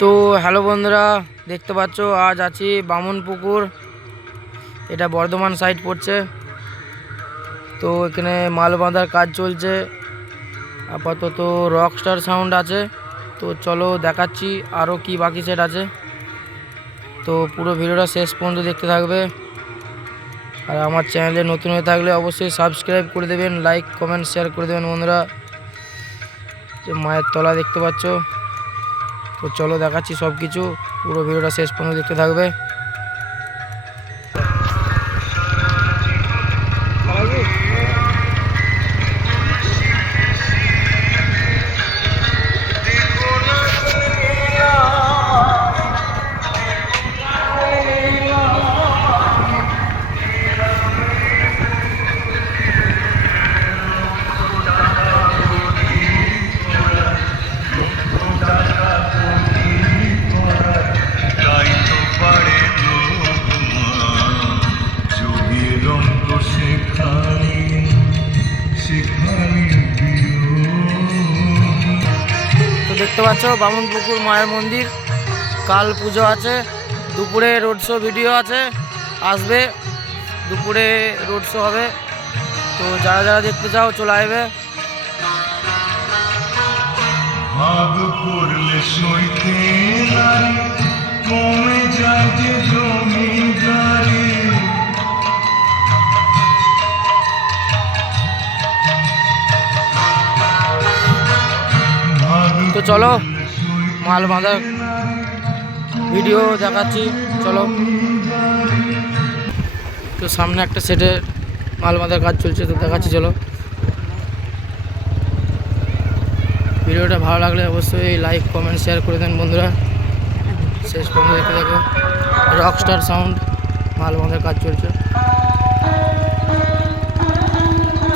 তো হ্যালো বন্ধুরা, দেখতে পাচ্ছ, আজ আছি বামনপুকুর। এটা বর্ধমান সাইড পড়ছে। তো এখানে মাল বাঁধার কাজ চলছে। আপাতত রকস্টার সাউন্ড আছে। তো চলো দেখাচ্ছি আরও কি বাকি সেট আছে। তো পুরো ভিডিওটা শেষ পর্যন্ত দেখতে থাকবে। আর আমার চ্যানেলে নতুন হয়ে থাকলে অবশ্যই সাবস্ক্রাইব করে দেবেন লাইক কমেন্ট শেয়ার করে দেবেন বন্ধুরা। যে মায়ের তলা দেখতে পাচ্ছ। তো চলো দেখাচ্ছি সব কিছু। পুরো ভিডিওটা শেষ পর্যন্ত দেখতে থাকবে। পাচ্ছ বামুনপুকুর মায়ের মন্দির। কাল পুজো আছে, দুপুরে রোড শো ভিডিও আছে, আসবে, দুপুরে রোড শো হবে। তো যারা যারা দেখতে চাও, চলে আসবে। কমে চলো। মাল বাঁধার ভিডিও দেখাচ্ছি, চলো। তো সামনে একটা সেটে মাল বাঁধার কাজ চলছে, তো দেখাচ্ছি, চলো। ভিডিওটা ভালো লাগলে অবশ্যই লাইক কমেন্ট শেয়ার করে দেন বন্ধুরা। শেষ পর্যন্ত দেখতে দেখো রকস্টার সাউন্ড মাল বাঁধার কাজ চলছে।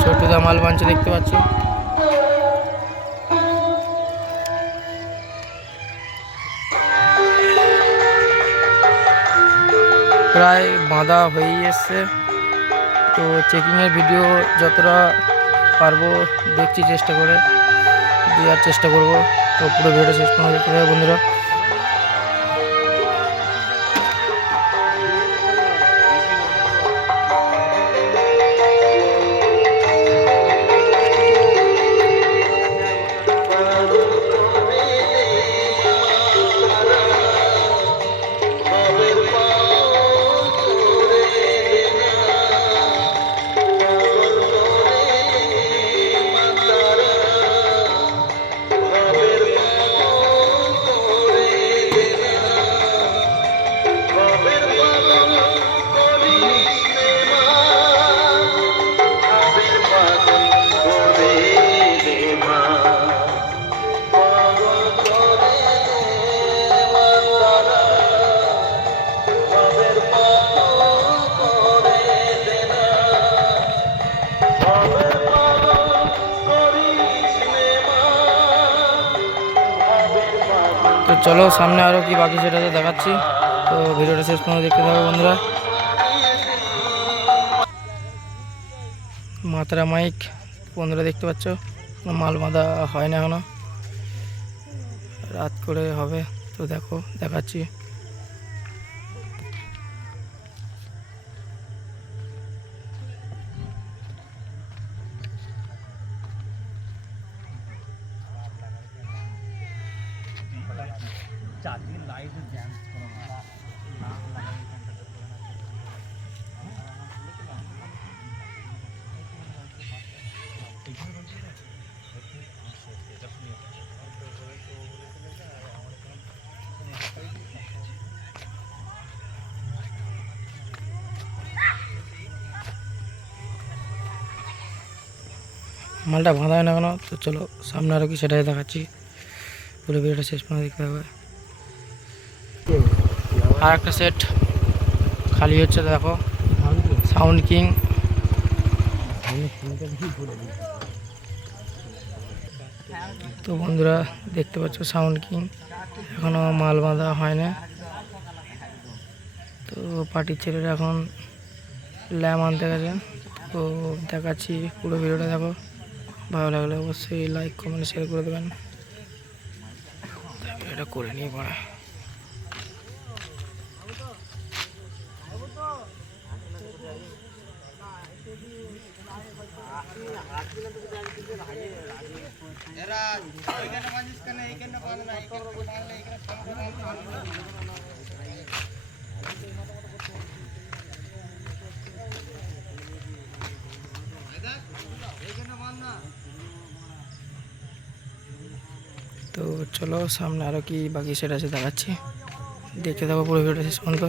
ছোটদা মাল বাঁধছে, দেখতে পাচ্ছ? প্রায় বাঁধা হয়েই এসছে। তো চেকিংয়ের ভিডিও যতটা পারব দেখছি চেষ্টা করে, দেওয়ার চেষ্টা করব। তো পুরো ভিডিওটা শেষ করা বন্ধুরা চলো, সামনে আরও কি বাকি সেটা দেখাচ্ছি। তো ভিডিওটা শেষ পর্যন্ত দেখতে থাকো বন্ধুরা। মাত্রা মাইক, বন্ধুরা দেখতে পাচ্ছ? মাল বাঁধা হয় না এখনও। রাত করে হবে, তো দেখো, দেখাচ্ছি। মালটা বাঁধা হয় না কেন তো চলো সামনে আরও কি সেটাই দেখাচ্ছি পুরো ভিডিওটা শেষ পর্যন্ত দেখতে হবে আর একটা সেট খালি হচ্ছে দেখো সাউন্ড কিং তো বন্ধুরা, দেখতে পাচ্ছ সাউন্ড কিং এখনও মাল বাঁধা হয় না তো পার্টির ছেলেরা এখন ল্যাম আনতে গেছে। তো দেখাচ্ছি পুরো ভিডিওটা দেখো। ভালো লাগলে অবশ্যই লাইক কমেন্ট শেয়ার করে দেবেন। এটা করে নিয়ে পড়ে তো চলো সামনে আরও কি বাকি সেটা আছে দেখাচ্ছি। দেখতে থাকো পুরো ভিডিওটা শেষ পর্যন্ত।